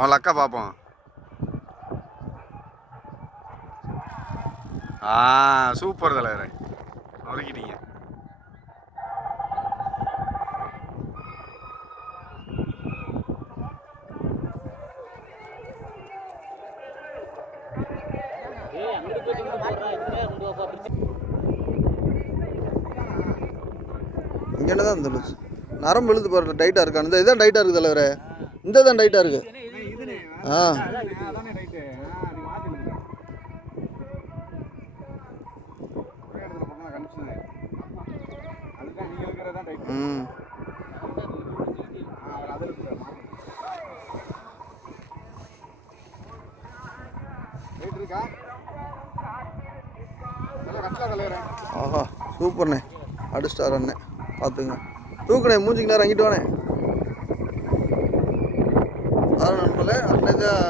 உன் லக்கா பார்ப்போம். சூப்பர் தலைவரே, நொறுக்கிட்டீங்க. இங்கே தான் இந்த நரம்பு இழுத்து போகிற டைட்டாக இருக்கா? இந்த இதான் டைட்டாக இருக்குது தலைவரே, இந்த தான் டைட்டாக இருக்குது. ஆஹா சூப்பர்ண்ணே, அடிச்சிட்டார் அண்ணன். பார்த்துங்க, தூக்குனே மூஞ்சிக்கு நேரம் அங்கிட்டு வானே. நண்பர்களே, அண்ணன் தான்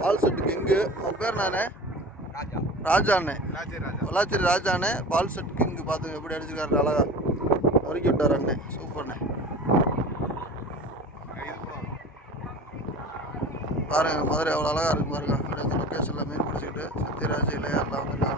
பால் செட்டு கிங்கு. அவன் பேர் நானே ராஜா அண்ணே, வளாச்சேரி ராஜா அண்ணே, பால் செட் கிங்கு. பார்த்துங்க எப்படி அடிச்சுக்காரு, அழகா நொறுக்கி விட்டார் அண்ணே. சூப்பர்ண்ணே, பாருங்க மதுரை அவ்வளோ அழகாக இருக்கு பாருங்க. அப்படியே அந்த லொக்கேஷனில் மீன் பிடிச்சிக்கிட்டு சத்யராஜ் இளையா எல்லாம் வந்து